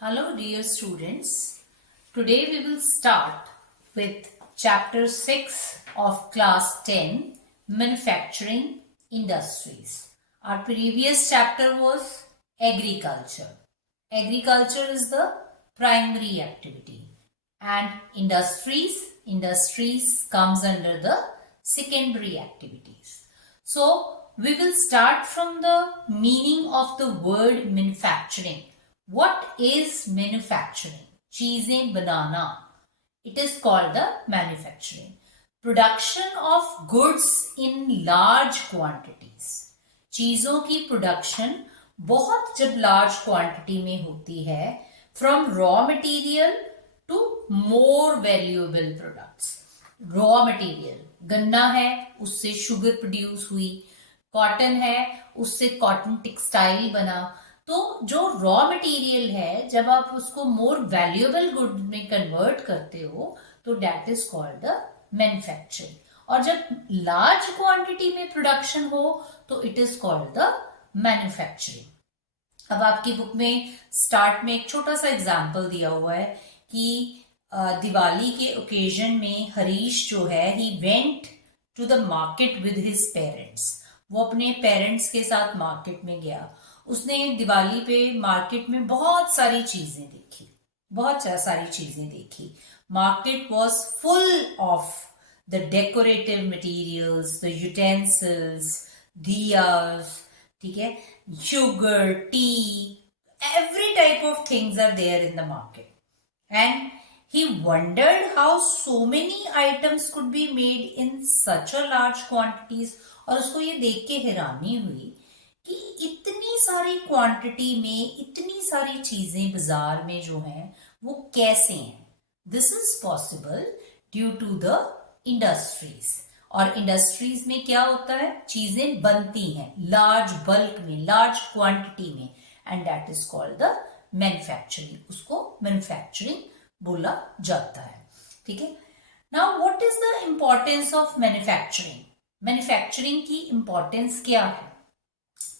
Hello dear students, today we will start with chapter 6 of class 10 Manufacturing Industries. Our previous chapter was Agriculture. Agriculture is the primary activity and industries comes under the secondary activities. So we will start from the meaning of the word manufacturing. What is manufacturing? चीजें बनाना. It is called the manufacturing. Production of goods in large quantities. चीजों की production बहुत जब large quantity में होती है, from raw material to more valuable products. Raw material गन्ना है, उससे शुगर प्रोड्यूस हुई. कॉटन है, उससे कॉटन टेक्सटाइल बना. तो जो रॉ मटेरियल है, जब आप उसको मोर वैल्यूएबल गुड में कन्वर्ट करते हो तो that is called the manufacturing. और जब लार्ज क्वांटिटी में प्रोडक्शन हो तो it is called the manufacturing. अब आपकी बुक में स्टार्ट में एक छोटा सा एग्जाम्पल दिया हुआ है कि दिवाली के ओकेजन में हरीश जो है ही went to the market with his parents. वो अपने पेरेंट्स के साथ मार्केट में गया. उसने दिवाली पे मार्केट में बहुत सारी चीजें देखी. Market was full of the decorative materials, the utensils, diyas, ठीक है, sugar, tea, every type of things are there in the market. And he wondered how so many items could be made in such a large quantities. और उसको ये देख के हैरानी हुई कि इतनी सारी क्वांटिटी में इतनी सारी चीजें बाजार में जो हैं वो कैसे हैं. This is possible due to the industries. और इंडस्ट्रीज में क्या होता है, चीजें बनती हैं लार्ज बल्क में, लार्ज क्वांटिटी में, and that is called the manufacturing. उसको मैन्युफैक्चरिंग बोला जाता है. ठीक है. Now what is the importance of manufacturing. Manufacturing की इंपॉर्टेंस क्या है?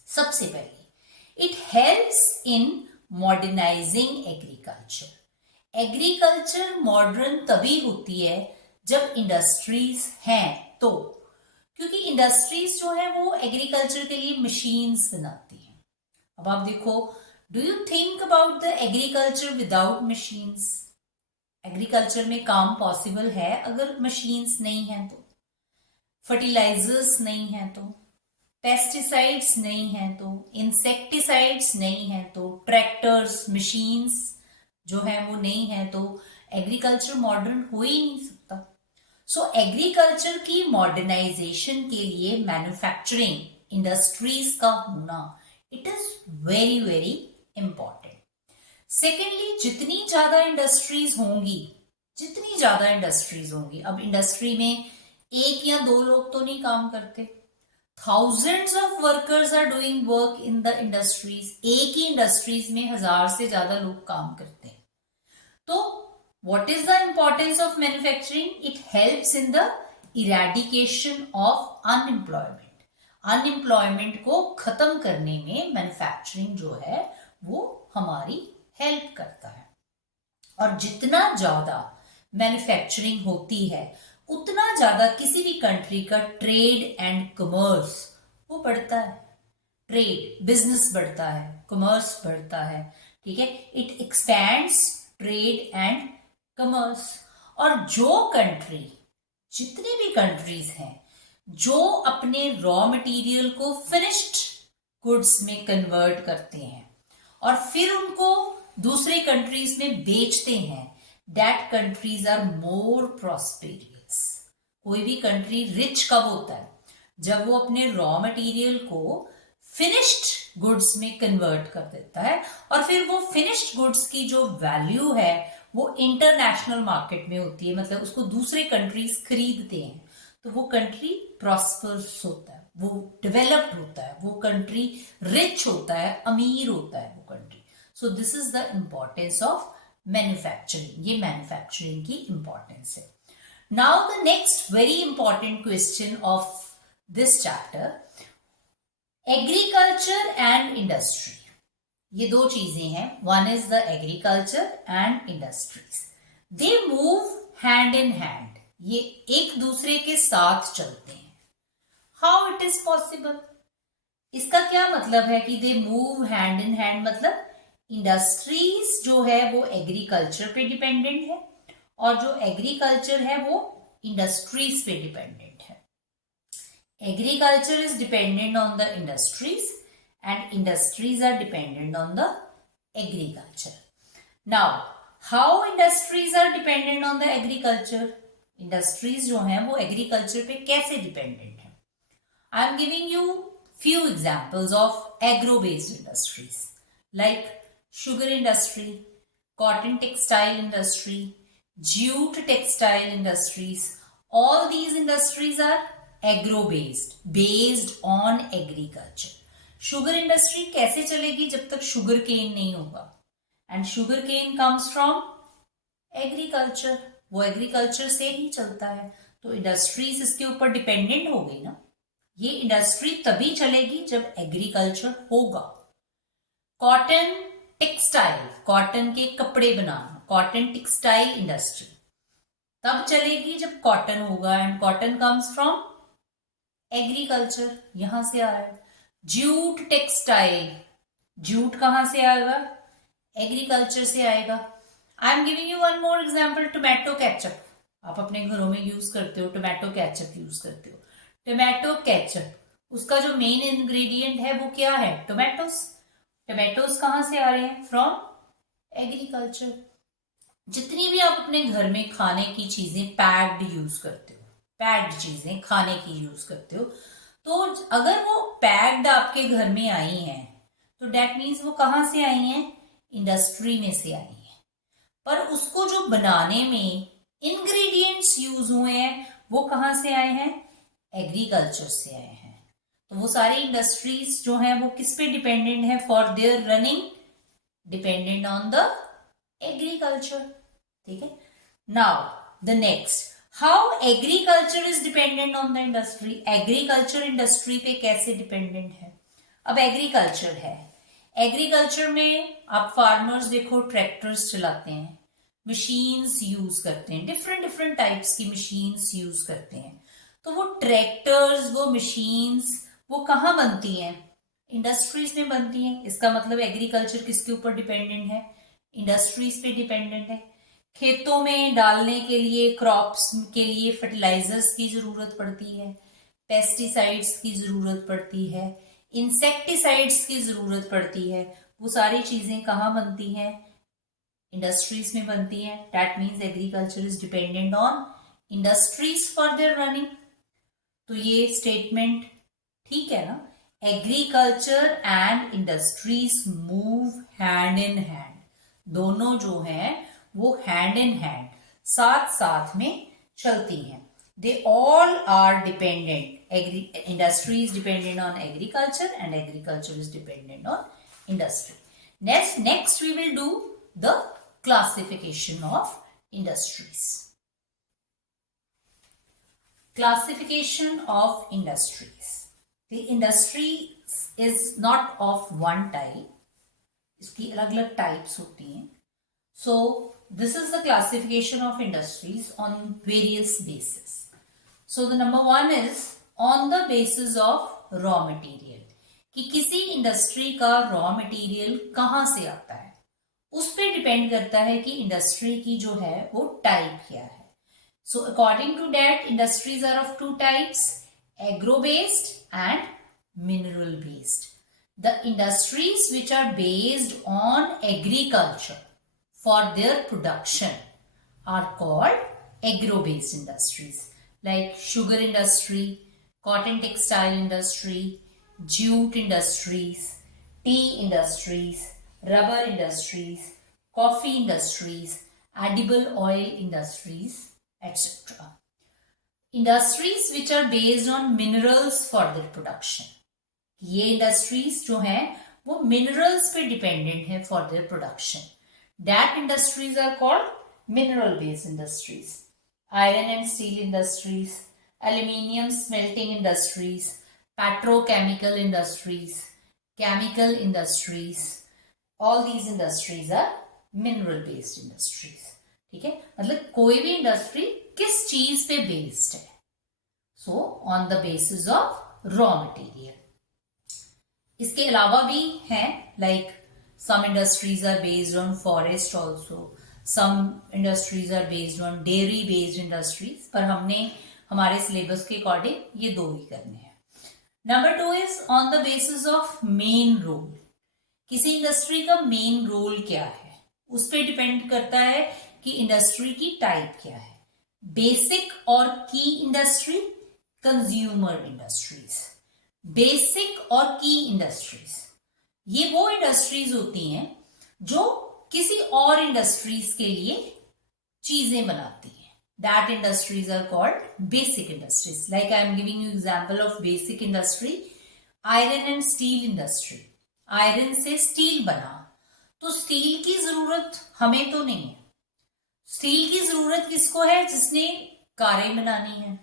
सबसे पहले it helps in modernising agriculture. Agriculture modern तभी होती है जब इंडस्ट्रीज हैं तो, क्योंकि इंडस्ट्रीज जो है वो एग्रीकल्चर के लिए मशीन्स बनाती हैं. अब आप देखो, do you think about the agriculture without machines? Agriculture में काम पॉसिबल है अगर मशीन्स नहीं हैं तो, फर्टिलाइजर्स नहीं हैं तो, पेस्टिसाइड्स नहीं हैं तो, इंसेक्टिसाइड्स नहीं हैं तो, ट्रैक्टर्स, मशीन्स जो है वो नहीं है तो एग्रीकल्चर मॉडर्न हो ही नहीं सकता. सो एग्रीकल्चर की मॉडर्नाइजेशन के लिए मैन्युफैक्चरिंग इंडस्ट्रीज का होना it is very very important. Secondly, जितनी ज्यादा इंडस्ट्रीज होंगी, अब इंडस्ट्री में एक या दो लोग तो नहीं काम करते, thousands of workers are doing work in the industries. एक ही इंडस्ट्रीज में 1000 से ज्यादा लोग काम करते हैं. तो what is the importance of manufacturing? It helps in the eradication of unemployment. Unemployment को खत्म करने में मैन्युफैक्चरिंग जो है वो हमारी हेल्प करता है. और जितना ज्यादा मैन्युफैक्चरिंग होती है उतना ज्यादा किसी भी कंट्री का ट्रेड एंड कॉमर्स वो बढ़ता है. ट्रेड, बिजनेस बढ़ता है, कॉमर्स बढ़ता है. ठीक है. It expands trade and commerce. और जितनी भी कंट्रीज हैं जो अपने रॉ मटेरियल को फिनिश्ड गुड्स में कन्वर्ट करते हैं और फिर उनको दूसरे कंट्रीज में बेचते हैं, that countries are more prosperous. कोई भी कंट्री रिच कब होता है? जब वो अपने रॉ मटेरियल को फिनिश्ड गुड्स में कन्वर्ट कर देता है और फिर वो फिनिश्ड गुड्स की जो वैल्यू है वो इंटरनेशनल मार्केट में होती है, मतलब उसको दूसरे कंट्रीज खरीदते हैं, तो वो कंट्री प्रॉस्पर्स होता है, वो डेवलप्ड होता है, वो कंट्री रिच होता है, अमीर होता है वो country. So this is the importance of manufacturing. ये मैन्युफैक्चरिंग की इंपॉर्टेंस है. Now the next very important question of this chapter, agriculture and industry. ये दो चीजें हैं, one is the agriculture and industries, they move hand in hand, ये एक दूसरे के साथ चलते हैं। हाउ इट इज पॉसिबल, इसका क्या मतलब है कि they move hand in hand, मतलब इंडस्ट्रीज जो है वो एग्रीकल्चर पे डिपेंडेंट है और जो एग्रीकल्चर है वो इंडस्ट्रीज पे डिपेंडेंट है। Agriculture is dependent on the industries and industries are dependent on the agriculture. Now, how industries are dependent on the agriculture? Industries जो हैं वो agriculture पे कैसे dependent हैं? I am giving you few examples of agro-based industries like sugar industry, cotton textile industry, jute textile industries. All these industries are agro-based, based on agriculture. Sugar industry कैसे चलेगी जब तक शुगर केन नहीं होगा, and sugar cane comes from agriculture, वो agriculture से ही चलता है, तो इंडस्ट्रीज इसके ऊपर डिपेंडेंट हो गई ना। ये इंडस्ट्री तभी चलेगी जब एग्रीकल्चर होगा। कॉटन टेक्सटाइल, कॉटन के कपड़े बनाना, कॉटन टेक्सटाइल इंडस्ट्री तब चलेगी जब कॉटन होगा, and cotton comes from agriculture, यहां से आ रहा है। जूट टेक्सटाइल, जूट कहां से आएगा, एग्रीकल्चर से आएगा। I am giving you one more example, tomato ketchup, आप अपने घरों में यूज करते हो, टोमेटो केचप यूज करते हो। टोमेटो केचप, उसका जो मेन इंग्रेडिएंट है वो क्या है, टोमेटोस। टोमेटोस कहां से आ रहे हैं, फ्रॉम एग्रीकल्चर। जितनी भी आप अपने घर में खाने की चीजें पैक्ड यूज करते हो, पैक्ड चीजें खाने की यूज करते हो, तो अगर वो पैक्ड आपके घर में आई हैं तो डेट मीन्स वो कहां से आई हैं, इंडस्ट्री में से आई हैं। पर उसको जो बनाने में इंग्रेडिएंट्स यूज हुए हैं वो कहां से आए हैं, एग्रीकल्चर से आए हैं। तो वो सारी इंडस्ट्रीज जो हैं वो किस पे डिपेंडेंट है for their running, dependent on the agriculture. ठीक है, now the next, how agriculture is dependent on the industry, agriculture industry पे कैसे डिपेंडेंट है। अब एग्रीकल्चर है, एग्रीकल्चर में आप फार्मर्स देखो ट्रैक्टर्स चलाते हैं, मशीन्स यूज करते हैं, डिफरेंट डिफरेंट टाइप्स की मशीन्स यूज करते हैं। तो वो ट्रैक्टर्स, वो मशीन्स, वो कहाँ बनती हैं, इंडस्ट्रीज में बनती हैं। इसका मतलब एग्रीकल्चर किसके ऊपर डिपेंडेंट है, इंडस्ट्रीज पे डिपेंडेंट है। खेतों में डालने के लिए, क्रॉप्स के लिए फर्टिलाइजर्स की जरूरत पड़ती है, पेस्टिसाइड्स की जरूरत पड़ती है, इंसेक्टिसाइड्स की जरूरत पड़ती है। वो सारी चीजें कहाँ बनती हैं, इंडस्ट्रीज में बनती हैं। That means agriculture is dependent on industries for their running. तो ये स्टेटमेंट ठीक है ना, agriculture and industries move hand in hand, दोनों जो हैं वो हैंड इन हैंड, साथ साथ में चलती हैं। They all are dependent, industry is dependent on agriculture and agriculture is dependent on industry. Next we will do the classification of industries. Classification of industries. The industry is not of one type. इसकी अलग अलग types होती हैं. So this is the classification of industries on various bases. So the number one is on the basis of raw material. कि किसी industry का raw material कहाँ से आता है, उस पर डिपेंड करता है कि इंडस्ट्री की जो है वो टाइप क्या है. So according to that, industries are of two types, agro-based and mineral-based. The industries which are based on agriculture for their production are called agro-based industries, like sugar industry, cotton textile industry, jute industries, tea industries, rubber industries, coffee industries, edible oil industries, etc. Industries which are based on minerals for their production. ये industries जो हैं वो minerals पे dependent है for their production. That industries are called mineral based industries. Iron and steel industries, aluminium smelting industries, petrochemical industries, chemical industries, all these industries are mineral based industries. ठीक है, मतलब कोई भी इंडस्ट्री किस चीज पे बेस्ड है? So on the basis of raw material. इसके अलावा भी हैं, like some industries are based on forest also, some industries are based on dairy based industries, पर हमने हमारे सिलेबस के अकॉर्डिंग ये दो ही करने हैं। Number 2 is on the basis of main role. किसी इंडस्ट्री का मेन रोल क्या है, उस पर डिपेंड करता है कि इंडस्ट्री की टाइप क्या है। बेसिक और की इंडस्ट्री, कंज्यूमर इंडस्ट्रीज। बेसिक और की इंडस्ट्रीज ये वो इंडस्ट्रीज होती हैं जो किसी और इंडस्ट्रीज के लिए चीजें बनाती हैं। That industries are called basic industries. Like I am giving you example of basic industry, iron and steel industry. Iron से स्टील बना, तो स्टील की जरूरत हमें तो नहीं है। स्टील की जरूरत किसको है? जिसने कारें बनानी है,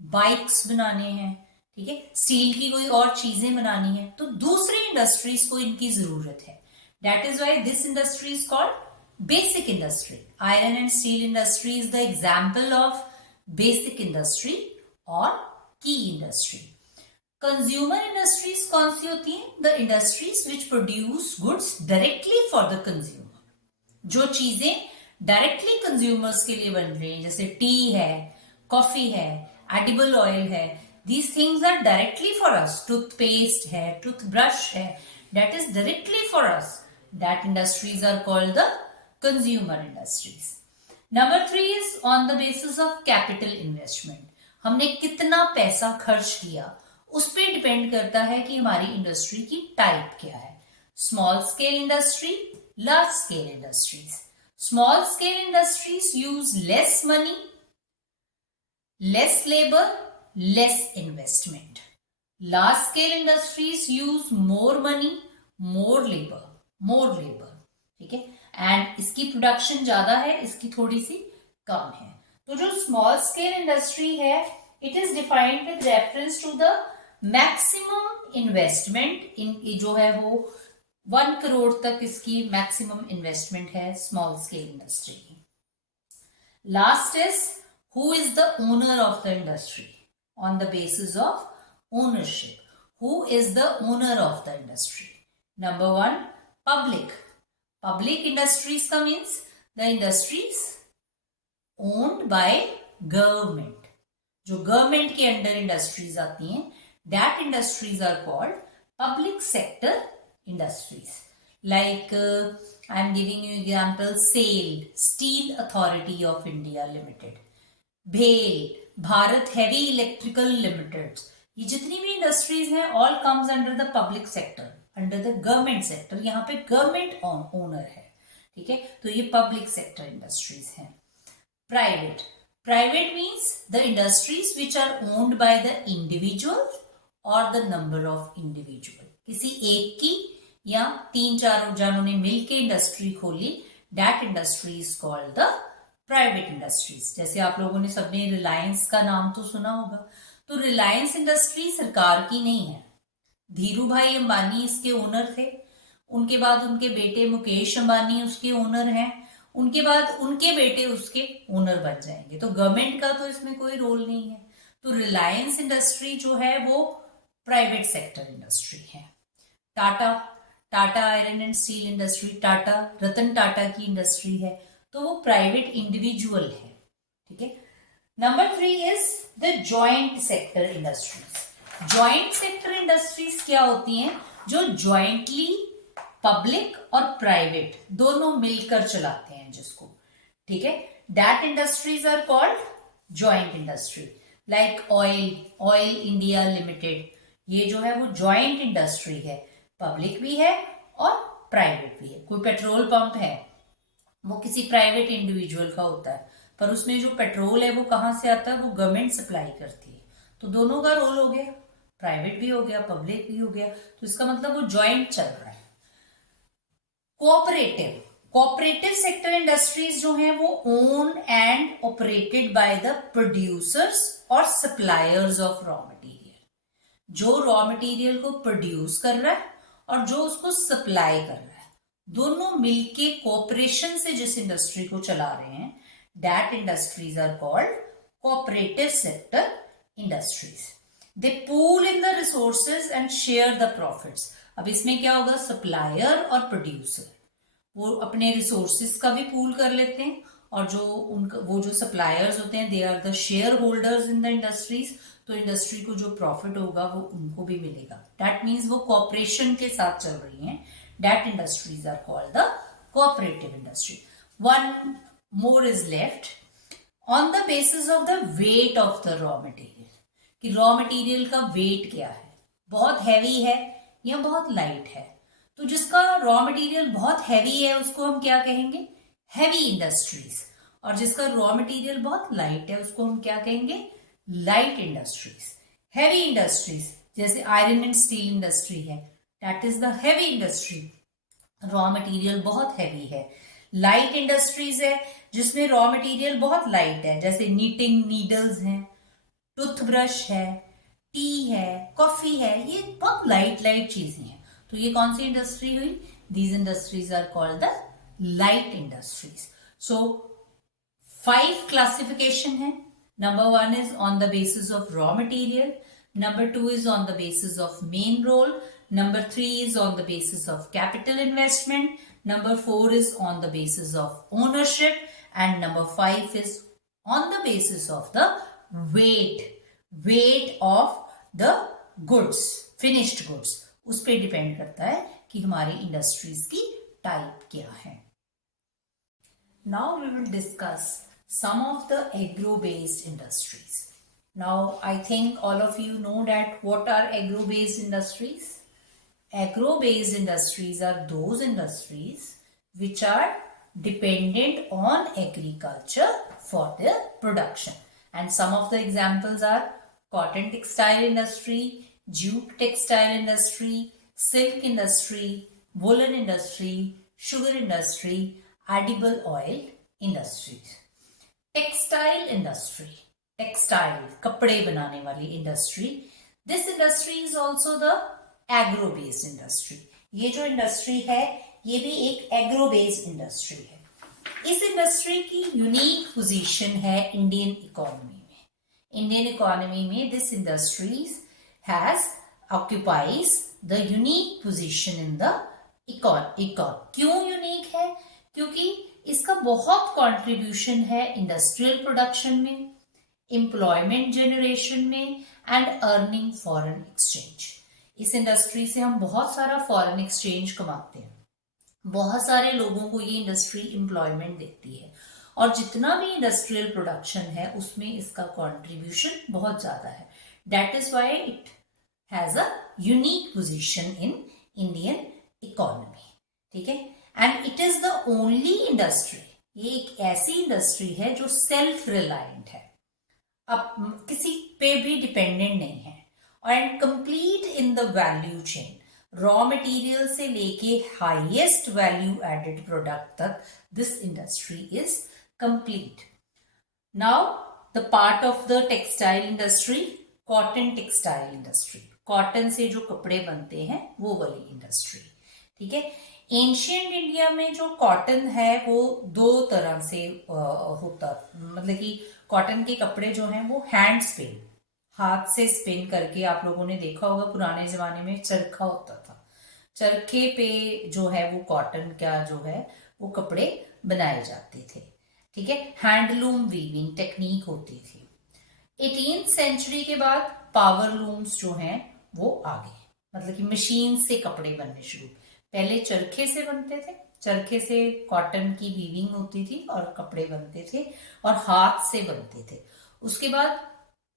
बाइक्स बनाने हैं, ठीक है, स्टील की कोई और चीजें बनानी है, तो दूसरी इंडस्ट्रीज को इनकी जरूरत है। That is why this industry is called basic industry. Iron and steel industry is the example of basic industry or key industry. Consumer industries कौन सी होती हैं? The industries which produce goods directly for the consumer. जो चीजें directly consumers के लिए बन रही हैं, जैसे टी है, कॉफी है, एडिबल ऑयल है, these things are directly for us. Toothpaste है, टूथब्रश है, that is directly for us. That industries are called the consumer industries. Number 3 is on the basis of capital investment. हमने कितना पैसा खर्च किया, उस पर डिपेंड करता है कि हमारी इंडस्ट्री की टाइप क्या है। Small scale industry, large scale industries. Small scale industries use less money, less labour, less investment. Large scale industries use more money, more labour, ठीक है, एंड इसकी प्रोडक्शन ज्यादा है, इसकी थोड़ी सी कम है। तो जो स्मॉल स्केल इंडस्ट्री है, it is defined with reference to the maximum investment in, जो है वो 1 करोड़ तक इसकी मैक्सिमम इन्वेस्टमेंट है स्मॉल स्केल इंडस्ट्री की। Last is who is the owner of the industry on the basis of ownership. Who is the owner of the industry? Number 1 public. Public industries का means the industries owned by government. जो government के under industries आती हैं, that industries are called public sector industries. Like I am giving you example, SAIL, Steel Authority of India Limited, BHEL, Bharat heavy electrical limited. ये जितनी भी industries हैं, all comes under the public sector, under the government sector. यहाँ पे government owner है, ठीक है, तो ये पब्लिक सेक्टर इंडस्ट्रीज हैं। Private means the industries which are owned by the individual और द नंबर ऑफ इंडिविजुअल। किसी एक की या 3-4 जनों ने मिलकर इंडस्ट्री खोली, that industry is called the private industries. जैसे आप लोगों ने सबने रिलायंस का नाम तो सुना होगा, तो रिलायंस इंडस्ट्री सरकार की नहीं है। धीरू भाई अंबानी इसके ओनर थे, उनके बाद उनके बेटे मुकेश अंबानी उसके ओनर हैं, उनके बाद उनके बेटे उसके ओनर बन जाएंगे। तो गवर्नमेंट का तो इसमें कोई रोल नहीं है। तो रिलायंस इंडस्ट्री जो है वो प्राइवेट सेक्टर इंडस्ट्री है। Tata iron and steel industry, Tata Ratan Tata की इंडस्ट्री है, तो वो प्राइवेट इंडिविजुअल है, ठीक है। Number 3 is the joint sector industries. Joint sector industries क्या होती हैं? जो जॉइंटली पब्लिक और प्राइवेट दोनों मिलकर चलाते हैं जिसको, ठीक है, that industries are called joint industry. Like Oil India Limited, ये जो है वो जॉइंट इंडस्ट्री है, पब्लिक भी है और प्राइवेट भी है। कोई पेट्रोल पंप है, वो किसी प्राइवेट इंडिविजुअल का होता है, पर उसमें जो पेट्रोल है वो कहाँ से आता है? वो गवर्नमेंट सप्लाई करती है। तो दोनों का रोल हो गया, प्राइवेट भी हो गया, पब्लिक भी हो गया, तो इसका मतलब वो जॉइंट चल रहा है। कोऑपरेटिव सेक्टर इंडस्ट्रीज जो हैं वो own and operated by the producers और सप्लायर्स ऑफ रॉ मटेरियल। जो रॉ मटेरियल को प्रोड्यूस कर रहा है और जो उसको सप्लाई कर रहा है, दोनों मिलके कोऑपरेशन से जिस इंडस्ट्री को चला रहे हैं, that industries are called cooperative sector industries. They pool in the resources and share the profits. अब इसमें क्या होगा, सप्लायर और प्रोड्यूसर वो अपने रिसोर्सेज का भी पूल कर लेते हैं, और जो उनका वो जो सप्लायर्स होते हैं, they are the shareholders in the industries. तो इंडस्ट्री को जो प्रॉफिट होगा वो उनको भी मिलेगा. दैट मीन्स वो कॉपरेशन के साथ चल रही हैं. That industries are called the cooperative industry. One more is left. On the basis of the weight of the raw material, कि रॉ मटेरियल का वेट क्या है, बहुत हैवी है या बहुत लाइट है. तो जिसका रॉ मटेरियल बहुत हैवी है उसको हम क्या कहेंगे, हैवी इंडस्ट्रीज. और जिसका रॉ मटेरियल बहुत लाइट है उसको हम क्या कहेंगे, लाइट इंडस्ट्रीज. हैवी इंडस्ट्रीज जैसे आयरन एंड स्टील इंडस्ट्री है, that is the heavy industry, raw material बहुत हैवी है. लाइट इंडस्ट्रीज है जिसमें रॉ मटेरियल बहुत लाइट है, जैसे नीटिंग नीडल्स हैं, टूथब्रश है, टी है, कॉफी है, ये बहुत लाइट लाइट चीजें हैं. तो ये कौन सी इंडस्ट्री हुई, these industries are called the light industries. So 5 classification है. Number 1 is on the basis of raw material. Number 2 is on the basis of main role. Number 3 is on the basis of capital investment. Number 4 is on the basis of ownership. And number 5 is on the basis of the weight of the goods, finished goods. उस पे depend करता है कि हमारी industries की type क्या है. Now we will discuss some of the agro-based industries. Now I think all of you know that what are agro-based industries? Agro-based industries are those industries which are dependent on agriculture for their production. And some of the examples are cotton textile industry, jute textile industry, silk industry, woolen industry, sugar industry, edible oil industries. Textile industry, textile कपड़े बनाने वाली industry. This industry is also the agro based industry. ये जो industry है ये भी एक agro based industry है. इस इंडस्ट्री की यूनिक पोजीशन है इंडियन इकोनॉमी में. इंडियन इकोनॉमी में this industries has occupies the unique position in the econ. क्यों यूनिक है, क्योंकि इसका बहुत कंट्रीब्यूशन है इंडस्ट्रियल प्रोडक्शन में, एम्प्लॉयमेंट जनरेशन में एंड अर्निंग फॉरेन एक्सचेंज. इस इंडस्ट्री से हम बहुत सारा फॉरेन एक्सचेंज कमाते हैं. बहुत सारे लोगों को ये इंडस्ट्री एम्प्लॉयमेंट देती है, और जितना भी इंडस्ट्रियल प्रोडक्शन है उसमें इसका कंट्रीब्यूशन बहुत ज्यादा है. That is why it has a unique position in Indian economy. ठीक है. And it is the only industry, ये एक ऐसी इंडस्ट्री है जो सेल्फ रिलायंट है, अब किसी पे भी डिपेंडेंट नहीं है, and complete in the value chain. Raw material से लेके हाईएस्ट वैल्यू एडेड प्रोडक्ट तक this industry is complete. Now the part of the textile industry, cotton textile industry, cotton से जो कपड़े बनते हैं वो वाली इंडस्ट्री. ठीक है. एंशियंट इंडिया में जो कॉटन है वो 2 तरह से होता, मतलब कि कॉटन के कपड़े जो हैं वो हैंड स्पिन, हाथ से स्पिन करके, आप लोगों ने देखा होगा पुराने जमाने में चरखा होता था, चरखे पे जो है वो कॉटन का जो है वो कपड़े बनाए जाते थे. ठीक है. हैंडलूम वीविंग टेक्निक होती थी. 18th सेंचुरी के बाद पावर लूम्स जो हैं वो आ गए, मतलब कि मशीन से कपड़े बनने शुरू. पहले चरखे से बनते थे, चरखे से कॉटन की वीविंग होती थी और कपड़े बनते थे और हाथ से बनते थे. उसके बाद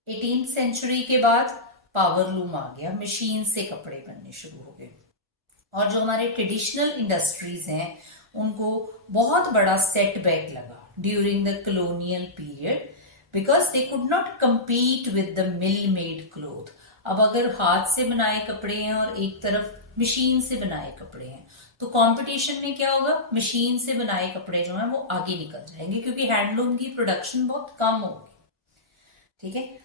18th सेंचुरी के बाद पावर लूम आ गया, मशीन से कपड़े बनने शुरू हो गए. और जो हमारे ट्रेडिशनल इंडस्ट्रीज हैं उनको बहुत बड़ा सेटबैक लगा during the colonial period, because they could not compete with the mill made cloth. अब अगर हाथ से बनाए कपड़े हैं और एक तरफ मशीन से बनाए कपड़े हैं, तो कंपटीशन में क्या होगा, मशीन से बनाए कपड़े जो हैं वो आगे निकल जाएंगे, क्योंकि हैंडलूम की प्रोडक्शन बहुत कम होगी. ठीक है.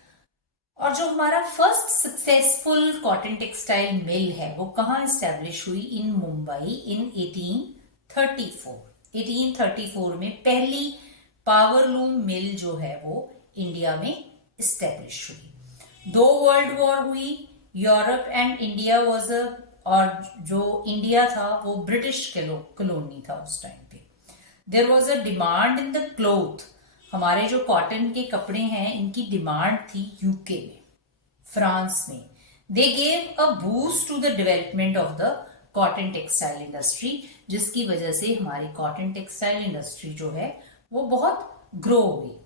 और जो हमारा first successful cotton textile mill है वो कहाँ स्टैब्लिश हुई, इन मुंबई इन 18 1834 में पहली पावरलूम मिल जो है वो इंडिया में इस्टेब्लिश हुई। दो वर्ल्ड वॉर हुई, Europe and India was a, और जो इंडिया था वो ब्रिटिश कॉलोनी था उस टाइम पे। There was a demand in the cloth, हमारे जो कॉटन के कपड़े हैं इनकी डिमांड थी यूके में, फ्रांस में। They gave a boost to the development of the cotton textile industry, जिसकी वजह से हमारी कॉटन टेक्सटाइल इंडस्ट्री जो है वो बहुत ग्रो हुई।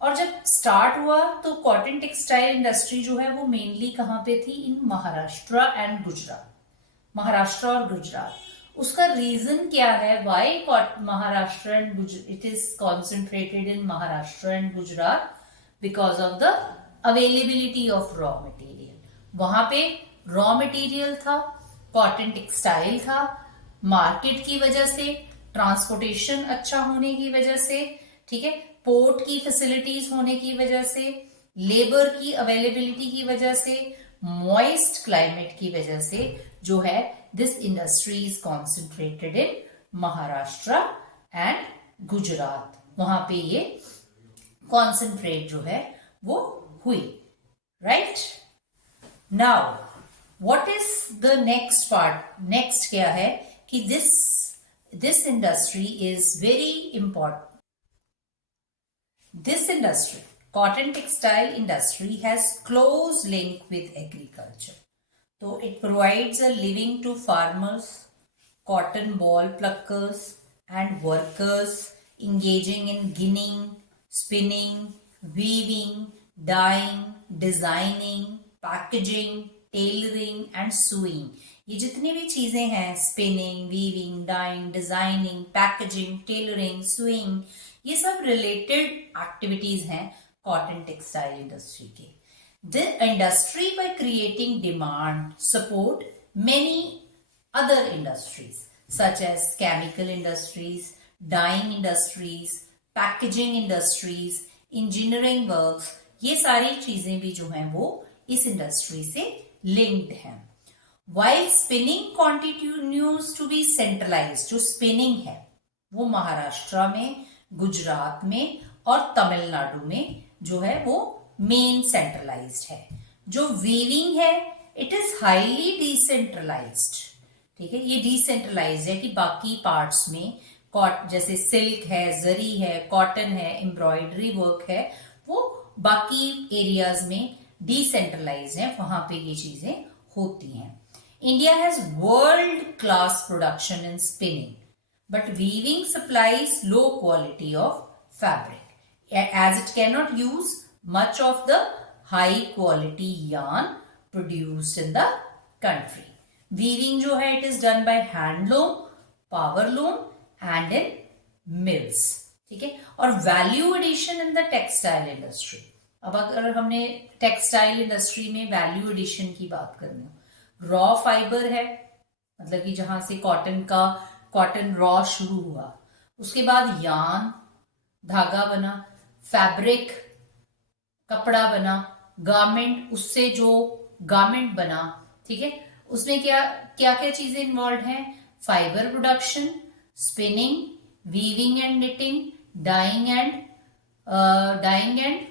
और जब स्टार्ट हुआ तो कॉटन टेक्सटाइल इंडस्ट्री जो है वो मेनली कहाँ पे थी? इन महाराष्ट्र एंड गुजरात, महाराष्ट्र और गुजरात। उसका रीजन क्या है? Why Maharashtra and Gujarat, it is concentrated in Maharashtra and Gujarat because of the availability of raw material. वहां पे रॉ मटेरियल था, कॉटन टेक्सटाइल था, मार्केट की वजह से, ट्रांसपोर्टेशन अच्छा होने की वजह से, ठीक है, पोर्ट की फैसिलिटीज होने की वजह से, लेबर की अवेलेबिलिटी की वजह से, मॉइस्ट क्लाइमेट की वजह से जो है this industry is concentrated in Maharashtra and Gujarat. वहां पे ये कॉन्सेंट्रेट जो है वो हुई, right. Now what is the next part? Next क्या है कि this industry is very important. This industry, cotton textile industry, has close link with agriculture. So it provides a living to farmers, cotton ball pluckers and workers engaging in ginning, spinning, weaving, dyeing, designing, packaging, tailoring and sewing. ये जितनी भी चीजें हैं, spinning, weaving, dyeing, designing, packaging, tailoring, sewing, ये सब related activities हैं cotton textile industry के। The industry by creating demand support many other industries such as chemical industries, dyeing industries, packaging industries, engineering works. ये सारी चीजें भी जो हैं वो इस इंडस्ट्री से लिंक्ड हैं। While spinning continues to be centralised, जो स्पिनिंग है वो महाराष्ट्र में, गुजरात में और तमिलनाडु में जो है वो मेन सेंट्रलाइज्ड है। जो वीविंग है इट इज हाईली डिसेंट्रलाइज्ड, ठीक है, ये डिसेंट्रलाइज्ड है कि बाकी पार्ट्स में जैसे सिल्क है, जरी है, कॉटन है, एम्ब्रॉयडरी वर्क है, वो बाकी एरियाज में डिसेंट्रलाइज्ड है, वहां पे ये चीजें होती हैं। India has world class production in spinning, but weaving supplies low quality of fabric as it cannot use much of the high quality yarn produced in the country. Weaving जो है it is done by handloom, powerloom and in mills, ठीक है। और value addition in the textile industry, अब अगर हमने textile industry में value addition की बात करनी हो, रॉ फाइबर है, मतलब कि जहां से कॉटन रॉ शुरू हुआ, उसके बाद यार्न, धागा बना, फैब्रिक, कपड़ा बना, गारमेंट, उससे जो गारमेंट बना, ठीक है, उसमें क्या क्या क्या चीजें इन्वॉल्व हैं? Fibre production, spinning, weaving and knitting, dyeing and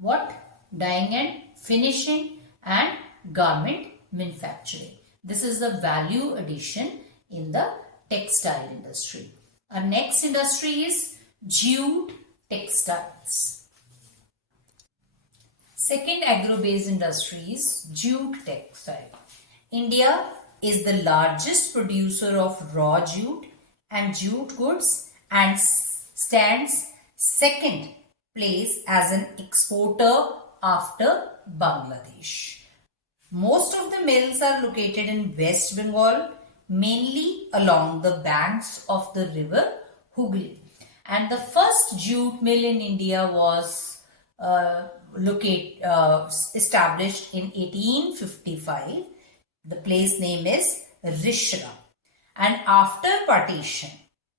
what? Dyeing and finishing and garment manufacturing. This is the value addition in the textile industry. Our next industry is jute textiles. Second agro-based industry is jute textile. India is the largest producer of raw jute and jute goods and stands second place as an exporter after Bangladesh. Most of the mills are located in West Bengal, mainly along the banks of the river Hooghly. And the first jute mill in India was established in 1855. The place name is Rishra. And after partition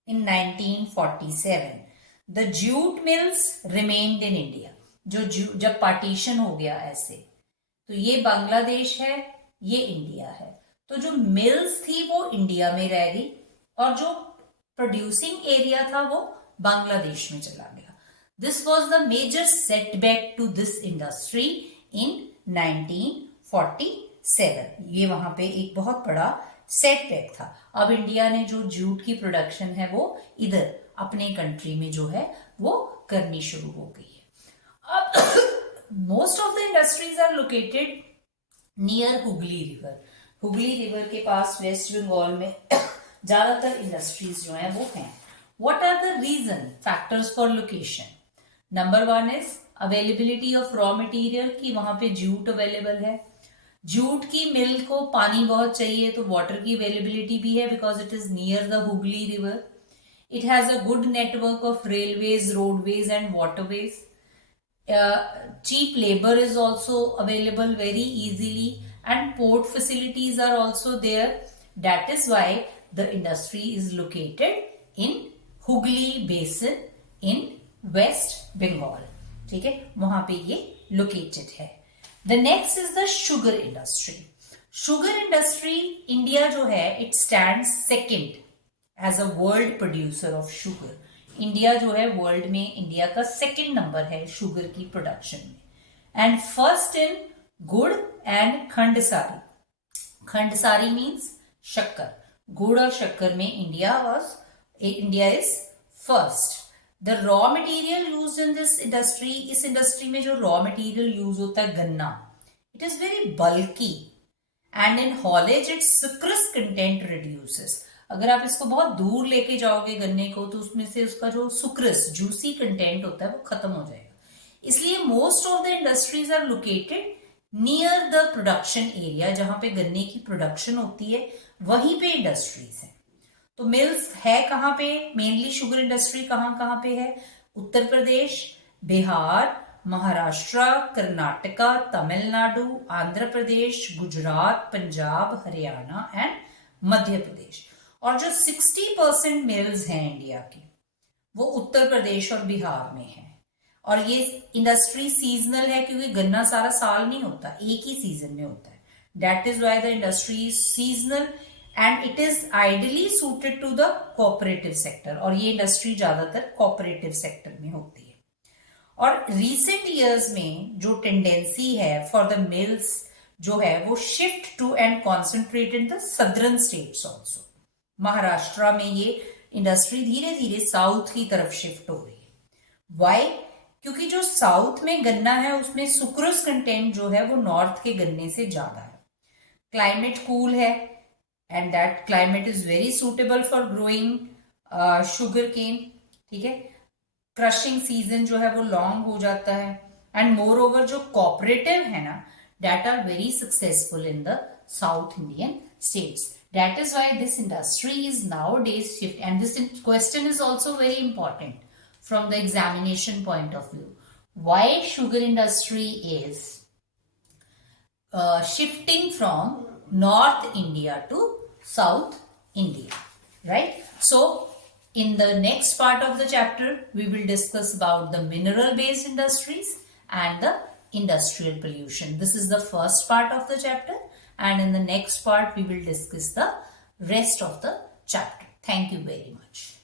in 1947, the jute mills remained in India. जब partition हो गया ऐसे, तो ये बांग्लादेश है, ये India है, तो जो मिल्स थी वो इंडिया में रह गई, और जो प्रोड्यूसिंग एरिया था वो बांग्लादेश में चला गया. This was the major setback to this industry in 1947. ये वहां पे एक बहुत बड़ा सेटबैक था. अब इंडिया ने जो जूट की प्रोडक्शन है वो इधर अपने कंट्री में जो है वो करनी शुरू हो गई है. अब most of the industries are located near Hooghly river. Hooghly river के पास वेस्ट बंगाल में ज्यादातर इंडस्ट्रीज जो हैं वो हैं. What are the reason factors for location? Number 1 is availability of raw material, कि वहां पे जूट अवेलेबल है. जूट की मिल को पानी बहुत चाहिए, तो वाटर की अवेलेबिलिटी भी है because it is near the Hooghly river. It has a good network of railways, roadways and waterways. Cheap labor is also available very easily, and port facilities are also there. That is why the industry is located in Hooghly Basin in West Bengal. ठीक है, वहां पे ये located है. The next is the sugar industry. Sugar industry India जो है it stands second as a world producer of sugar. India जो है वर्ल्ड में इंडिया का सेकंड नंबर है शुगर की प्रोडक्शन में, एंड फर्स्ट इन गुड़ एंड खंडसारी. खंडसारी मीन्स शक्कर. गुड़ और शक्कर में India is first. The raw material used in this industry, इस इंडस्ट्री में जो रॉ मटेरियल यूज होता है गन्ना, it is very bulky and in haulage its sucrose content reduces. अगर आप इसको बहुत दूर लेके जाओगे गन्ने को तो उसमें से उसका जो सुक्रस जूसी कंटेंट होता है वो खत्म हो जाएगा. इसलिए most of the industries are located near the production area. जहां पे गन्ने की प्रोडक्शन होती है वहीं पे इंडस्ट्रीज हैं. तो मिल्स है कहां पे? मेनली शुगर इंडस्ट्री कहां पे है? उत्तर प्रदेश, बिहार, महाराष्ट्र, कर्नाटका, तमिलनाडु, आंध्र प्रदेश, गुजरात, पंजाब, हरियाणा एंड मध्य प्रदेश. और जो 60% मिल्स हैं इंडिया के वो उत्तर प्रदेश और बिहार में है. और ये इंडस्ट्री सीजनल है क्योंकि गन्ना सारा साल नहीं होता, एक ही सीजन में होता है. That is why the industry is seasonal and it is ideally suited to the cooperative sector. और ये इंडस्ट्री ज्यादातर कोऑपरेटिव सेक्टर में होती है. और रिसेंट ईयर्स में जो टेंडेंसी है फॉर द मिल्स जो है वो shift to and concentrate in the southern states also. Maharashtra में ये इंडस्ट्री धीरे धीरे साउथ की तरफ शिफ्ट हो रही है. वाई? क्योंकि जो साउथ में गन्ना है उसमें सुक्रोज कंटेंट जो है वो नॉर्थ के गन्ने से ज्यादा है. क्लाइमेट कूल है and that climate is very suitable for growing sugar cane. ठीक है, क्रशिंग सीजन जो है वो लॉन्ग हो जाता है. एंड मोर ओवर जो कोऑपरेटिव है ना that are very successful in the South Indian states. That is why this industry is nowadays shift, and this question is also very important from the examination point of view. Why sugar industry is shifting from North India to South India, right? So in the next part of the chapter, we will discuss about the mineral based industries and the industrial pollution. This is the first part of the chapter. And in the next part, we will discuss the rest of the chapter. Thank you very much.